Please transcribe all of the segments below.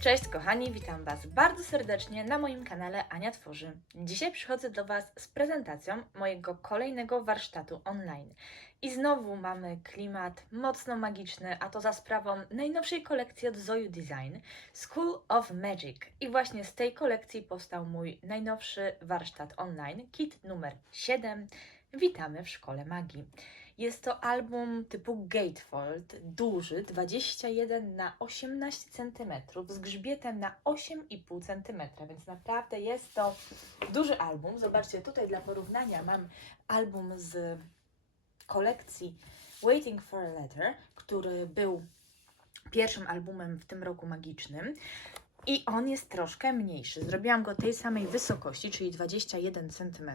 Cześć kochani, witam Was bardzo serdecznie na moim kanale Ania Tworzy. Dzisiaj przychodzę do Was z prezentacją mojego kolejnego warsztatu online. I znowu mamy klimat mocno magiczny, a to za sprawą najnowszej kolekcji od Zoju Design, School of Magic. I właśnie z tej kolekcji powstał mój najnowszy warsztat online, kit numer 7. Witamy w Szkole Magii. Jest to album typu Gatefold, duży, 21 na 18 cm, z grzbietem na 8,5 cm, więc naprawdę jest to duży album. Zobaczcie, tutaj dla porównania mam album z kolekcji Waiting for a Letter, który był pierwszym albumem w tym roku magicznym. I on jest troszkę mniejszy. Zrobiłam go tej samej wysokości, czyli 21 cm,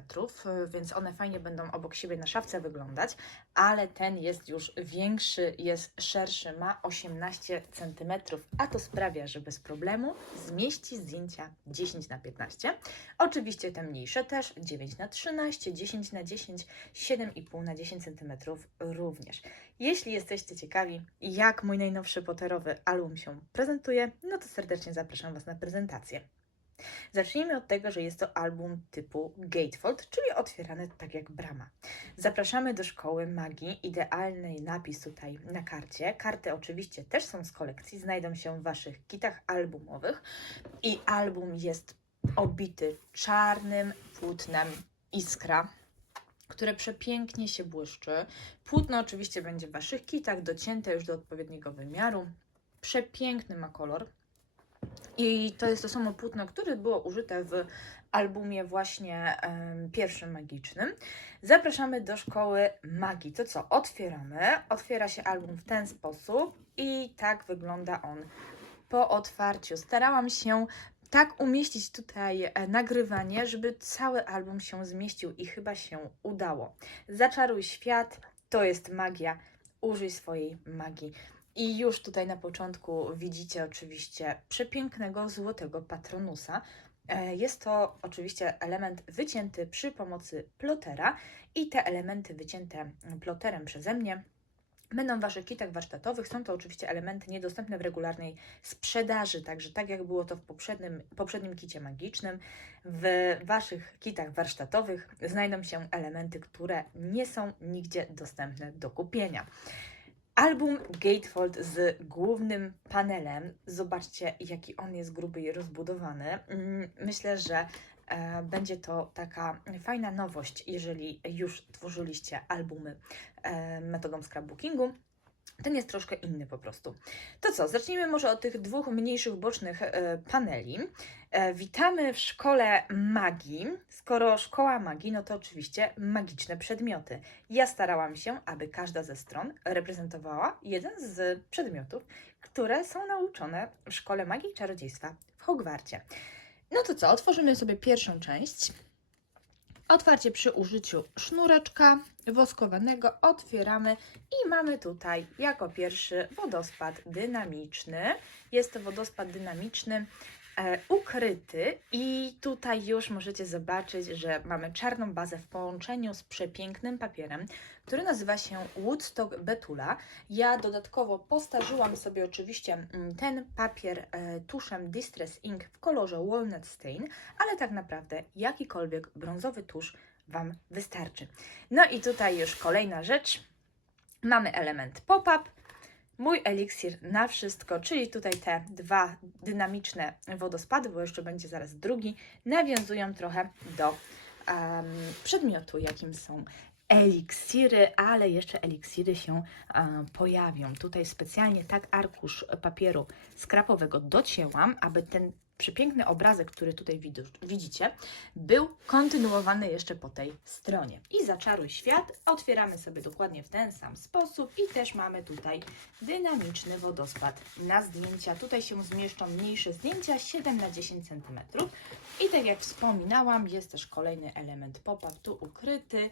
więc one fajnie będą obok siebie na szafce wyglądać, ale ten jest już większy, jest szerszy, ma 18 cm, a to sprawia, że bez problemu zmieści zdjęcia 10 na 15. Oczywiście te mniejsze też 9 na 13, 10 na 10, 7,5 na 10 cm również. Jeśli jesteście ciekawi, jak mój najnowszy Potterowy album się prezentuje, no to serdecznie zapraszam Was na prezentację. Zacznijmy od tego, że jest to album typu Gatefold, czyli otwierany tak jak brama. Zapraszamy do szkoły magii. Idealny napis tutaj na karcie. Karty oczywiście też są z kolekcji, znajdą się w Waszych kitach albumowych. I album jest obity czarnym płótnem iskra, które przepięknie się błyszczy. Płótno oczywiście będzie w Waszych kitach, docięte już do odpowiedniego wymiaru. Przepiękny ma kolor. I to jest to samo płótno, które było użyte w albumie właśnie em, pierwszym magicznym. Zapraszamy do szkoły magii. To co? Otwieramy. Otwiera się album w ten sposób i tak wygląda on po otwarciu. Starałam się tak umieścić tutaj e, nagrywanie, żeby cały album się zmieścił i chyba się udało. Zaczaruj świat, to jest magia. Użyj swojej magii. I już tutaj na początku widzicie oczywiście przepięknego złotego patronusa. E, Jest to oczywiście element wycięty przy pomocy plotera i te elementy wycięte ploterem przeze mnie będą w Waszych kitach warsztatowych. Są to oczywiście elementy niedostępne w regularnej sprzedaży, także tak jak było to w poprzednim, poprzednim kicie magicznym, w Waszych kitach warsztatowych znajdą się elementy, które nie są nigdzie dostępne do kupienia. Album Gatefold z głównym panelem. Zobaczcie, jaki on jest gruby i rozbudowany. Mm, Myślę, że e, będzie to taka fajna nowość, jeżeli już tworzyliście albumy e, metodą scrapbookingu. Ten jest troszkę inny po prostu. To co, zacznijmy może od tych dwóch mniejszych bocznych e, paneli. E, witamy w szkole magii. Skoro szkoła magii, no to oczywiście magiczne przedmioty. Ja starałam się, aby każda ze stron reprezentowała jeden z przedmiotów, które są nauczone w szkole magii i czarodziejstwa w Hogwarcie. No to co, otworzymy sobie pierwszą część. Otwarcie przy użyciu sznureczka woskowanego otwieramy i mamy tutaj jako pierwszy wodospad dynamiczny. Jest to wodospad dynamiczny ukryty i tutaj już możecie zobaczyć, że mamy czarną bazę w połączeniu z przepięknym papierem, który nazywa się Woodstock Betula. Ja dodatkowo postarzyłam sobie oczywiście mm, ten papier e, tuszem Distress Ink w kolorze Walnut Stain, ale tak naprawdę jakikolwiek brązowy tusz Wam wystarczy. No i tutaj już kolejna rzecz. Mamy element pop-up, mój eliksir na wszystko, czyli tutaj te dwa dynamiczne wodospady, bo jeszcze będzie zaraz drugi, nawiązują trochę do em, przedmiotu, jakim są eliksiry, ale jeszcze eliksiry się e, pojawią. Tutaj specjalnie tak arkusz papieru skrapowego docięłam, aby ten przepiękny obrazek, który tutaj widzicie, był kontynuowany jeszcze po tej stronie. I zaczaruj świat otwieramy sobie dokładnie w ten sam sposób i też mamy tutaj dynamiczny wodospad na zdjęcia. Tutaj się zmieszczą mniejsze zdjęcia 7 na 10 cm. I tak jak wspominałam, jest też kolejny element pop-up tu ukryty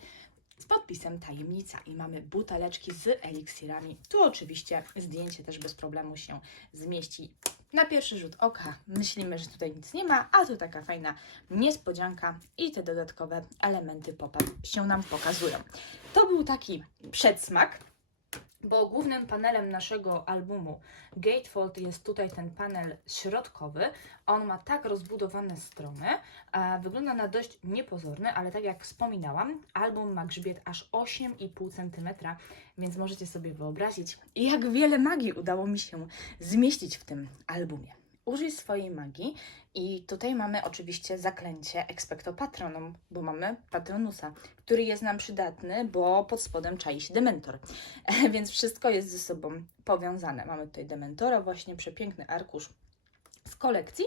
z podpisem tajemnica i mamy buteleczki z eliksirami. Tu oczywiście zdjęcie też bez problemu się zmieści. Na pierwszy rzut oka myślimy, że tutaj nic nie ma, a tu taka fajna niespodzianka i te dodatkowe elementy pop-up się nam pokazują. To był taki przedsmak. Bo głównym panelem naszego albumu Gatefold jest tutaj ten panel środkowy. On ma tak rozbudowane strony, wygląda na dość niepozorny, ale tak jak wspominałam, album ma grzbiet aż 8,5 cm, więc możecie sobie wyobrazić, jak wiele magii udało mi się zmieścić w tym albumie. Użyj swojej magii i tutaj mamy oczywiście zaklęcie Expecto Patronum, bo mamy Patronusa, który jest nam przydatny, bo pod spodem czai się Dementor. Więc wszystko jest ze sobą powiązane. Mamy tutaj Dementora, właśnie przepiękny arkusz z kolekcji.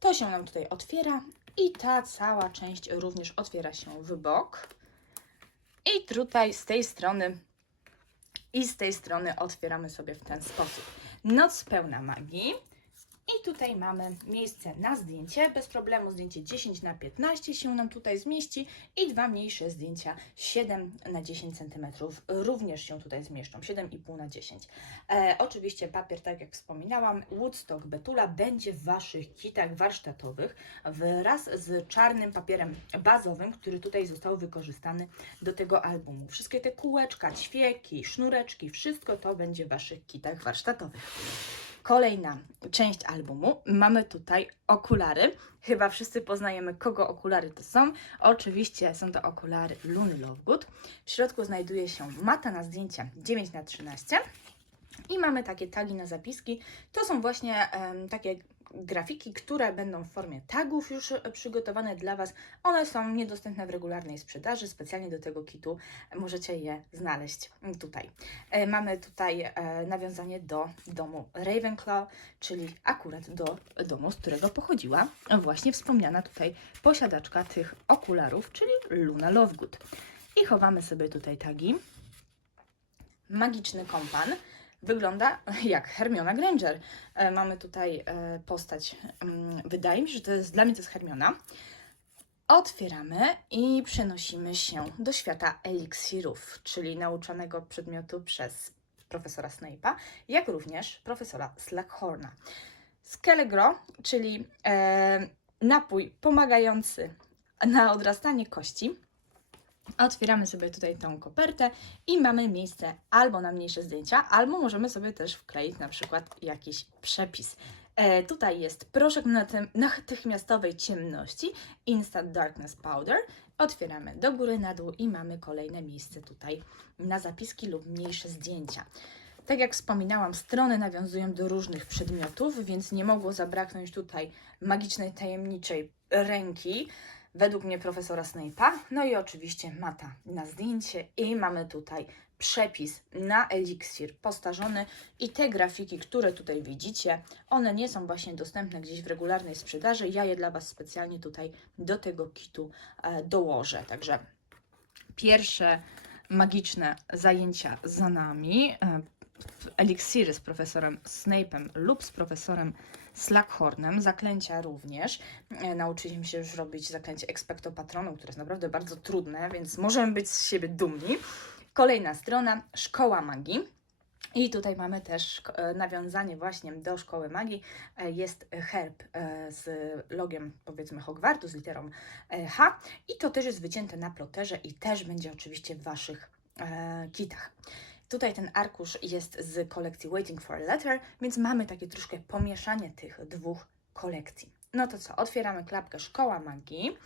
To się nam tutaj otwiera i ta cała część również otwiera się w bok. I tutaj z tej strony i z tej strony otwieramy sobie w ten sposób. Noc pełna magii. I tutaj mamy miejsce na zdjęcie. Bez problemu zdjęcie 10 na 15 się nam tutaj zmieści i dwa mniejsze zdjęcia 7 na 10 cm również się tutaj zmieszczą. 7,5 na 10. E, oczywiście papier, tak jak wspominałam, Woodstock Betula będzie w Waszych kitach warsztatowych wraz z czarnym papierem bazowym, który tutaj został wykorzystany do tego albumu. Wszystkie te kółeczka, ćwieki, sznureczki, wszystko to będzie w Waszych kitach warsztatowych. Kolejna część albumu. Mamy tutaj okulary. Chyba wszyscy poznajemy, kogo okulary to są. Oczywiście są to okulary Luny Lovegood. W środku znajduje się mata na zdjęcia 9 na 13 i mamy takie tagi na zapiski. To są właśnie em, takie grafiki, które będą w formie tagów już e, przygotowane dla Was. One są niedostępne w regularnej sprzedaży. Specjalnie do tego kitu możecie je znaleźć tutaj. E, Mamy tutaj e, nawiązanie do domu Ravenclaw, czyli akurat do domu, z którego pochodziła właśnie wspomniana tutaj posiadaczka tych okularów, czyli Luna Lovegood. I chowamy sobie tutaj tagi. Magiczny kompan wygląda jak Hermiona Granger. E, mamy tutaj e, postać, mm, wydaje mi się, że to jest, dla mnie to jest Hermiona. Otwieramy i przenosimy się do świata eliksirów, czyli nauczonego przedmiotu przez profesora Snape'a, jak również profesora Slughorna. Skelegro, czyli e, napój pomagający na odrastanie kości. Otwieramy sobie tutaj tą kopertę i mamy miejsce albo na mniejsze zdjęcia, albo możemy sobie też wkleić na przykład jakiś przepis. E, tutaj jest proszek naty- natychmiastowej ciemności, Instant Darkness Powder. Otwieramy do góry, na dół i mamy kolejne miejsce tutaj na zapiski lub mniejsze zdjęcia. Tak jak wspominałam, strony nawiązują do różnych przedmiotów, więc nie mogło zabraknąć tutaj magicznej, tajemniczej ręki, według mnie profesora Snape'a. No i oczywiście mata na zdjęcie i mamy tutaj przepis na eliksir postarzony i te grafiki, które tutaj widzicie, one nie są właśnie dostępne gdzieś w regularnej sprzedaży. Ja je dla Was specjalnie tutaj do tego kitu e, dołożę. Także pierwsze magiczne zajęcia za nami. Eliksiry z profesorem Snape'em lub z profesorem Slughornem, zaklęcia również. E, Nauczyliśmy się już robić zaklęcie Expecto Patronum, które jest naprawdę bardzo trudne, więc możemy być z siebie dumni. Kolejna strona, Szkoła Magii. I tutaj mamy też e, nawiązanie właśnie do Szkoły Magii. E, Jest herb z logiem powiedzmy Hogwartu, z literą H. I to też jest wycięte na ploterze i też będzie oczywiście w Waszych kitach. Tutaj ten arkusz jest z kolekcji Waiting for a Letter, więc mamy takie troszkę pomieszanie tych dwóch kolekcji. No to co, otwieramy klapkę Szkoła Magii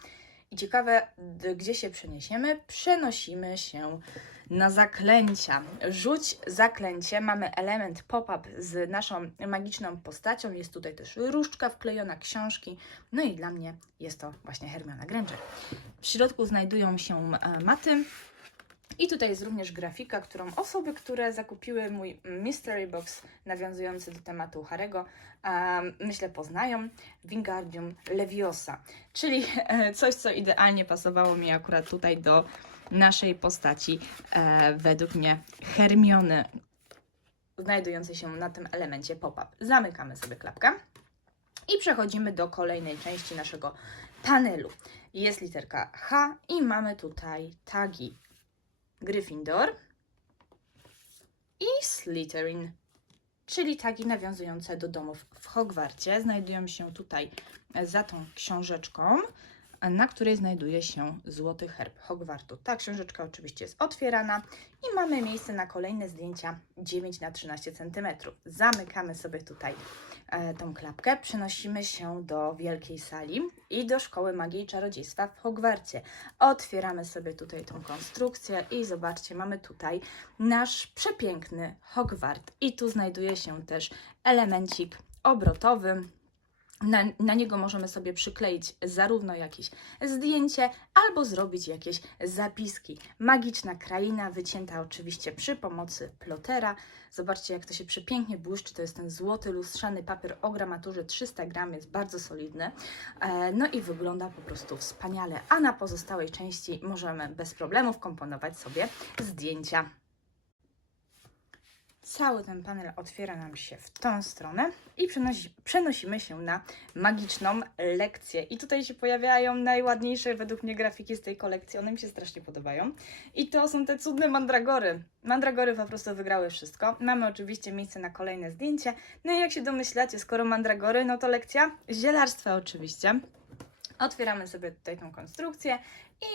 i ciekawe, gdzie się przeniesiemy? Przenosimy się na zaklęcia. Rzuć zaklęcie. Mamy element pop-up z naszą magiczną postacią. Jest tutaj też różdżka wklejona, książki. No i dla mnie jest to właśnie Hermiona Granger. W środku znajdują się e, maty. I tutaj jest również grafika, którą osoby, które zakupiły mój Mystery Box nawiązujący do tematu Harego, myślę poznają Wingardium Leviosa, czyli e, coś, co idealnie pasowało mi akurat tutaj do naszej postaci, e, według mnie Hermiony, znajdującej się na tym elemencie pop-up. Zamykamy sobie klapkę i przechodzimy do kolejnej części naszego panelu. Jest literka H i mamy tutaj tagi Gryffindor i Slytherin, czyli tagi nawiązujące do domów w Hogwarcie. Znajdują się tutaj za tą książeczką. na której znajduje się złoty herb Hogwartu. Ta książeczka oczywiście jest otwierana i mamy miejsce na kolejne zdjęcia 9 na 13 cm. Zamykamy sobie tutaj e, tą klapkę, przenosimy się do wielkiej sali i do Szkoły Magii i Czarodziejstwa w Hogwarcie. Otwieramy sobie tutaj tą konstrukcję i zobaczcie, mamy tutaj nasz przepiękny Hogwart. I tu znajduje się też elemencik obrotowy. Na, na niego możemy sobie przykleić zarówno jakieś zdjęcie, albo zrobić jakieś zapiski. Magiczna kraina, wycięta oczywiście przy pomocy plotera. Zobaczcie, jak to się przepięknie błyszczy. To jest ten złoty lustrzany papier o gramaturze 300 gram, jest bardzo solidny. E, No i wygląda po prostu wspaniale. A na pozostałej części możemy bez problemów komponować sobie zdjęcia. Cały ten panel otwiera nam się w tą stronę i przenosi, przenosimy się na magiczną lekcję. I tutaj się pojawiają najładniejsze według mnie grafiki z tej kolekcji. One mi się strasznie podobają. I to są te cudne mandragory. Mandragory po prostu wygrały wszystko. Mamy oczywiście miejsce na kolejne zdjęcie. No i jak się domyślacie, skoro mandragory, no to lekcja zielarstwa oczywiście. Otwieramy sobie tutaj tą konstrukcję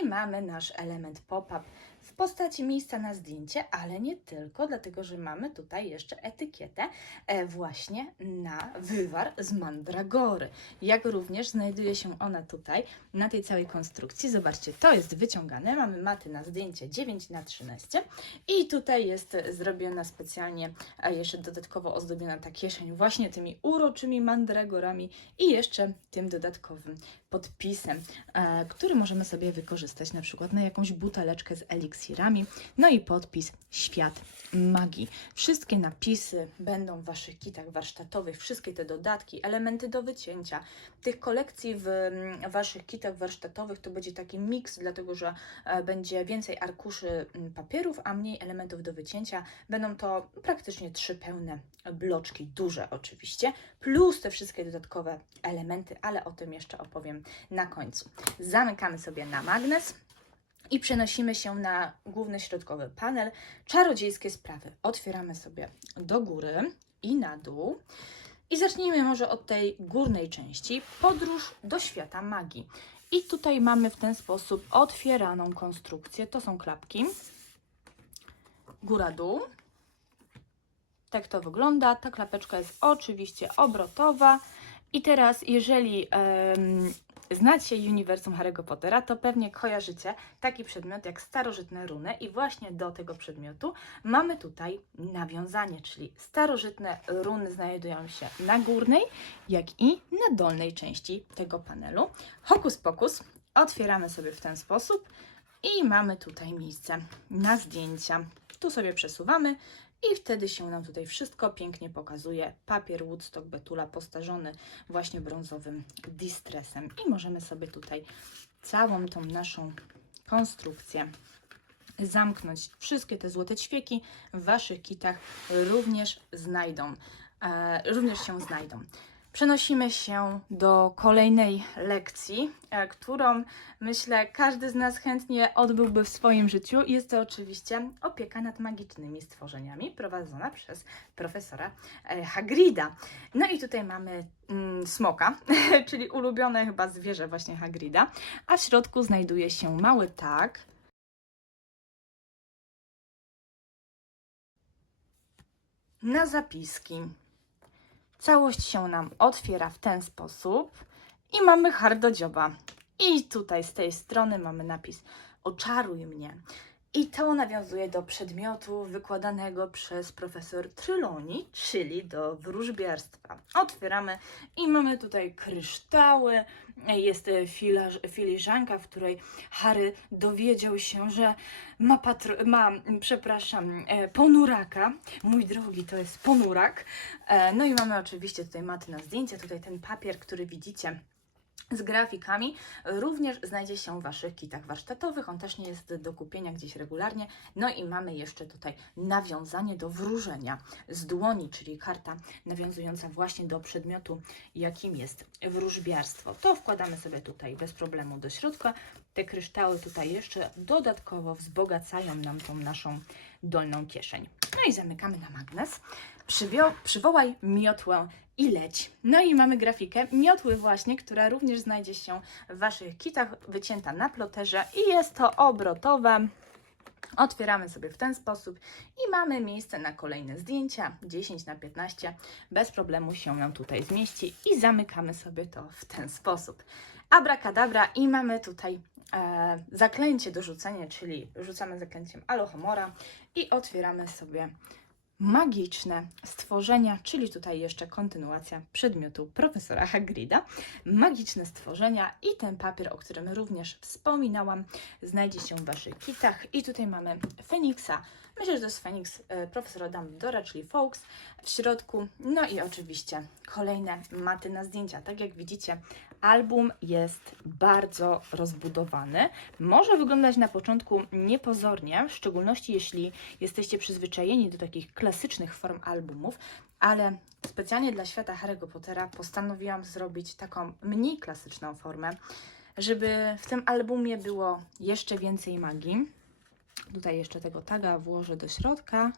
i mamy nasz element pop-up w postaci miejsca na zdjęcie, ale nie tylko, dlatego że mamy tutaj jeszcze etykietę e, właśnie na wywar z mandragory. Jak również znajduje się ona tutaj na tej całej konstrukcji. Zobaczcie, to jest wyciągane. Mamy maty na zdjęcie 9 na 13 i tutaj jest zrobiona specjalnie, a jeszcze dodatkowo ozdobiona ta kieszeń właśnie tymi uroczymi mandragorami i jeszcze tym dodatkowym podpisem, e, który możemy sobie wykorzystać na przykład na jakąś buteleczkę z eliksirami. No i podpis Świat Magii. Wszystkie napisy będą w Waszych kitach warsztatowych, wszystkie te dodatki, elementy do wycięcia. Tych kolekcji w mm, Waszych kitach warsztatowych to będzie taki miks, dlatego że e, będzie więcej arkuszy mm, papierów, a mniej elementów do wycięcia. Będą to praktycznie trzy pełne bloczki, duże oczywiście, plus te wszystkie dodatkowe elementy, ale o tym jeszcze opowiem na końcu. Zamykamy sobie na magnes i przenosimy się na główny środkowy panel. Czarodziejskie sprawy. Otwieramy sobie do góry i na dół. I zacznijmy może od tej górnej części. Podróż do świata magii. I tutaj mamy w ten sposób otwieraną konstrukcję. To są klapki. Góra-dół. Tak to wygląda. Ta klapeczka jest oczywiście obrotowa. I teraz, jeżeli znacie uniwersum Harry'ego Pottera, to pewnie kojarzycie taki przedmiot jak starożytne runy i właśnie do tego przedmiotu mamy tutaj nawiązanie, czyli starożytne runy znajdują się na górnej, jak i na dolnej części tego panelu. Hokus pokus otwieramy sobie w ten sposób i mamy tutaj miejsce na zdjęcia. Tu sobie przesuwamy i wtedy się nam tutaj wszystko pięknie pokazuje. Papier Woodstock Betula postarzony właśnie brązowym distressem. I możemy sobie tutaj całą tą naszą konstrukcję zamknąć. Wszystkie te złote ćwieki w Waszych kitach również znajdą. E, również się znajdą. Przenosimy się do kolejnej lekcji, e, którą myślę każdy z nas chętnie odbyłby w swoim życiu. Jest to oczywiście opieka nad magicznymi stworzeniami prowadzona przez profesora e, Hagrida. No i tutaj mamy mm, smoka, czyli ulubione chyba zwierzę właśnie Hagrida, a w środku znajduje się mały tak. Na zapiski. Całość się nam otwiera w ten sposób i mamy hardodzioba. I tutaj z tej strony mamy napis Oczaruj mnie. I to nawiązuje do przedmiotu wykładanego przez profesor Tryloni, czyli do wróżbiarstwa. Otwieramy i mamy tutaj kryształy, jest e, filiżanka, w której Harry dowiedział się, że ma, patro- ma przepraszam, e, ponuraka. Mój drogi, to jest ponurak. E, No i mamy oczywiście tutaj maty na zdjęcia, tutaj ten papier, który widzicie z grafikami również znajdzie się w Waszych kitach warsztatowych. On też nie jest do kupienia gdzieś regularnie. No i mamy jeszcze tutaj nawiązanie do wróżenia z dłoni, czyli karta nawiązująca właśnie do przedmiotu, jakim jest wróżbiarstwo. To wkładamy sobie tutaj bez problemu do środka. Te kryształy tutaj jeszcze dodatkowo wzbogacają nam tą naszą dolną kieszeń. No i zamykamy na magnes. Przywio- przywołaj miotłę i leć. No i mamy grafikę miotły właśnie, która również znajdzie się w Waszych kitach, wycięta na ploterze i jest to obrotowe. Otwieramy sobie w ten sposób i mamy miejsce na kolejne zdjęcia, 10 na 15, bez problemu się nam tutaj zmieści i zamykamy sobie to w ten sposób. Abracadabra i mamy tutaj e, zaklęcie do rzucenia, czyli rzucamy zaklęciem Alohomora i otwieramy sobie magiczne stworzenia, czyli tutaj jeszcze kontynuacja przedmiotu profesora Hagrida. Magiczne stworzenia i ten papier, o którym również wspominałam, znajdzie się w Waszych kitach. I tutaj mamy Feniksa. Myślę, że to jest Feniks e, profesora Dumbledora, czyli Fawkes w środku. No i oczywiście kolejne maty na zdjęcia. Tak jak widzicie, album jest bardzo rozbudowany. Może wyglądać na początku niepozornie, w szczególności jeśli jesteście przyzwyczajeni do takich klasycznych form albumów, ale specjalnie dla świata Harry'ego Pottera postanowiłam zrobić taką mniej klasyczną formę, żeby w tym albumie było jeszcze więcej magii. Tutaj jeszcze tego taga włożę do środka.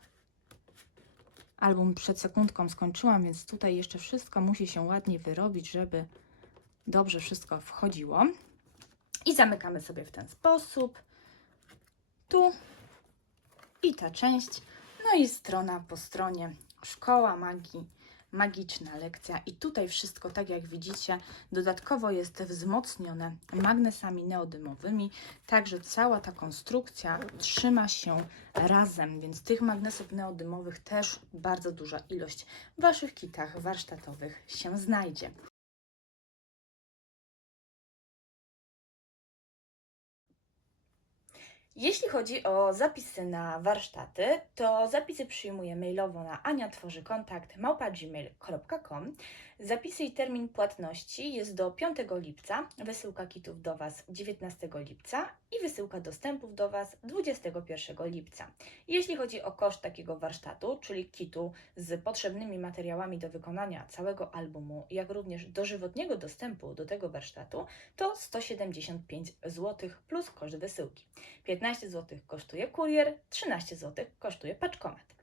Album przed sekundką skończyłam, więc tutaj jeszcze wszystko musi się ładnie wyrobić, żeby dobrze wszystko wchodziło. I zamykamy sobie w ten sposób. Tu i ta część. No i strona po stronie. Szkoła magii, magiczna lekcja. I tutaj wszystko, tak jak widzicie, dodatkowo jest wzmocnione magnesami neodymowymi. Także cała ta konstrukcja trzyma się razem, więc tych magnesów neodymowych też bardzo duża ilość w Waszych kitach warsztatowych się znajdzie. Jeśli chodzi o zapisy na warsztaty, to zapisy przyjmuję mailowo na aniatworzykontakt małpa.gmail.com. Zapisy i termin płatności jest do 5 lipca, wysyłka kitów do Was 19 lipca i wysyłka dostępów do Was 21 lipca. Jeśli chodzi o koszt takiego warsztatu, czyli kitu z potrzebnymi materiałami do wykonania całego albumu, jak również dożywotniego dostępu do tego warsztatu, to 175 zł plus koszt wysyłki. 15 zł kosztuje kurier, 13 zł kosztuje paczkomat.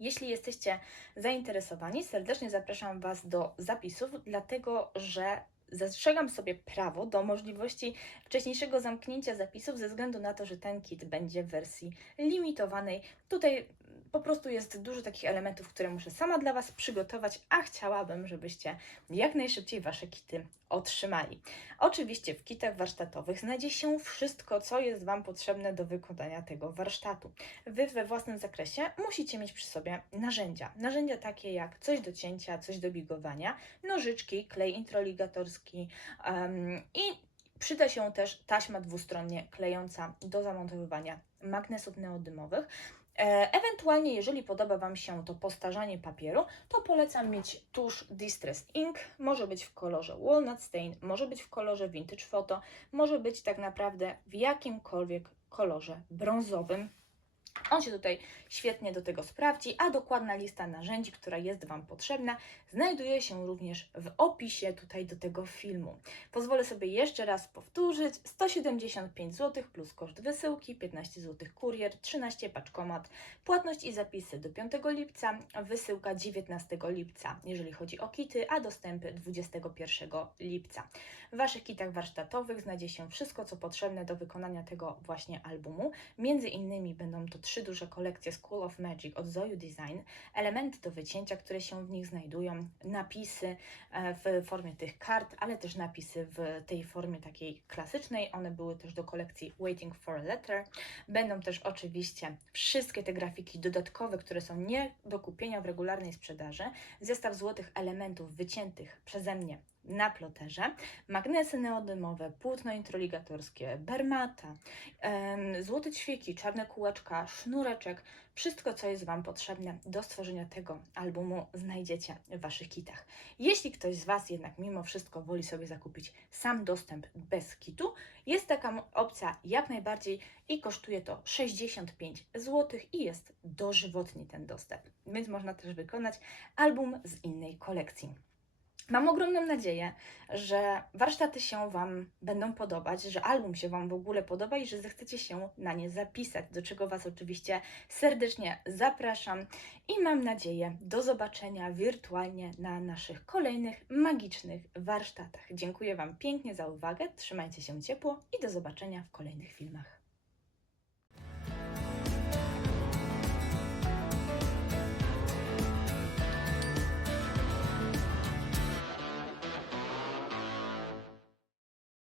Jeśli jesteście zainteresowani, serdecznie zapraszam Was do zapisów, dlatego że zastrzegam sobie prawo do możliwości wcześniejszego zamknięcia zapisów ze względu na to, że ten kit będzie w wersji limitowanej. Tutaj po prostu jest dużo takich elementów, które muszę sama dla Was przygotować, a chciałabym, żebyście jak najszybciej Wasze kity otrzymali. Oczywiście w kitach warsztatowych znajdzie się wszystko, co jest Wam potrzebne do wykonania tego warsztatu. Wy we własnym zakresie musicie mieć przy sobie narzędzia. Narzędzia takie jak coś do cięcia, coś do bigowania, nożyczki, klej introligatorski um, i Przyda się też taśma dwustronnie klejąca do zamontowywania magnesów neodymowych. E, Ewentualnie, jeżeli podoba Wam się to postarzanie papieru, to polecam mieć tusz Distressed Ink. Może być w kolorze Walnut Stain, może być w kolorze Vintage Photo, może być tak naprawdę w jakimkolwiek kolorze brązowym. On się tutaj świetnie do tego sprawdzi, a dokładna lista narzędzi, która jest Wam potrzebna, znajduje się również w opisie tutaj do tego filmu. Pozwolę sobie jeszcze raz powtórzyć: 175 zł plus koszt wysyłki, 15 zł kurier, 13 paczkomat, płatność i zapisy do 5 lipca, wysyłka 19 lipca, jeżeli chodzi o kity, a dostępy 21 lipca. W Waszych kitach warsztatowych znajdzie się wszystko, co potrzebne do wykonania tego właśnie albumu. Między innymi będą to trzy duże kolekcje School of Magic od Zoju Design, elementy do wycięcia, które się w nich znajdują, napisy e, w formie tych kart, ale też napisy w tej formie takiej klasycznej. One były też do kolekcji Waiting for a Letter. Będą też oczywiście wszystkie te grafiki dodatkowe, które są nie do kupienia w regularnej sprzedaży. Zestaw złotych elementów wyciętych przeze mnie na ploterze, magnesy neodymowe, płótno introligatorskie, bermata, złote ćwieki, czarne kółeczka, sznureczek, wszystko co jest Wam potrzebne do stworzenia tego albumu znajdziecie w Waszych kitach. Jeśli ktoś z Was jednak mimo wszystko woli sobie zakupić sam dostęp bez kitu, jest taka opcja jak najbardziej i kosztuje to 65 zł i jest dożywotni ten dostęp, więc można też wykonać album z innej kolekcji. Mam ogromną nadzieję, że warsztaty się Wam będą podobać, że album się Wam w ogóle podoba i że zechcecie się na nie zapisać, do czego Was oczywiście serdecznie zapraszam i mam nadzieję do zobaczenia wirtualnie na naszych kolejnych magicznych warsztatach. Dziękuję Wam pięknie za uwagę, trzymajcie się ciepło i do zobaczenia w kolejnych filmach.